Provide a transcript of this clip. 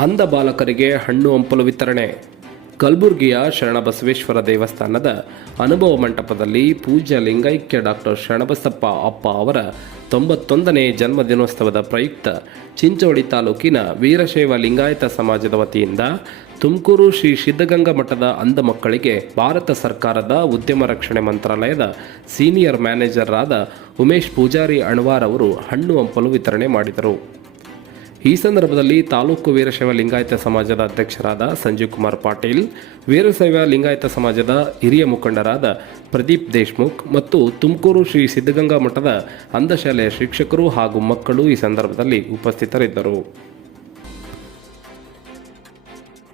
ಅಂಧ ಬಾಲಕರಿಗೆ ಹಣ್ಣು ಹಂಪಲು ವಿತರಣೆ. ಕಲಬುರಗಿಯ ಶರಣಬಸವೇಶ್ವರ ದೇವಸ್ಥಾನದ ಅನುಭವ ಮಂಟಪದಲ್ಲಿ ಪೂಜ್ಯ ಲಿಂಗೈಕ್ಯ ಡಾಕ್ಟರ್ ಶರಣಬಸಪ್ಪ ಅಪ್ಪ ಅವರ ತೊಂಬತ್ತೊಂದನೇ ಜನ್ಮದಿನೋತ್ಸವದ ಪ್ರಯುಕ್ತ ಚಿಂಚೋಳಿ ತಾಲೂಕಿನ ವೀರಶೈವ ಲಿಂಗಾಯತ ಸಮಾಜದ ವತಿಯಿಂದ ತುಮಕೂರು ಶ್ರೀ ಸಿದ್ಧಗಂಗಾ ಮಠದ ಅಂಧ ಮಕ್ಕಳಿಗೆ ಭಾರತ ಸರ್ಕಾರದ ಉದ್ಯಮ ರಕ್ಷಣೆ ಮಂತ್ರಾಲಯದ ಸೀನಿಯರ್ ಮ್ಯಾನೇಜರ್ ಆದ ಉಮೇಶ್ ಪೂಜಾರಿ ಅಣ್ವಾರ್ ಅವರು ಹಣ್ಣು ಹಂಪಲು ವಿತರಣೆ ಮಾಡಿದರು. ಈ ಸಂದರ್ಭದಲ್ಲಿ ತಾಲೂಕು ವೀರಶೈವ ಲಿಂಗಾಯತ ಸಮಾಜದ ಅಧ್ಯಕ್ಷರಾದ ಸಂಜೀವ್ ಕುಮಾರ್ ಪಾಟೀಲ್, ವೀರಶೈವ ಲಿಂಗಾಯತ ಸಮಾಜದ ಹಿರಿಯ ಮುಖಂಡರಾದ ಪ್ರದೀಪ್ ದೇಶ್ಮುಖ್ ಮತ್ತು ತುಮಕೂರು ಶ್ರೀ ಸಿದ್ಧಗಂಗಾ ಮಠದ ಅಂಧಶಾಲೆಯ ಶಿಕ್ಷಕರು ಹಾಗೂ ಮಕ್ಕಳು ಈ ಸಂದರ್ಭದಲ್ಲಿ ಉಪಸ್ಥಿತರಿದ್ದರು.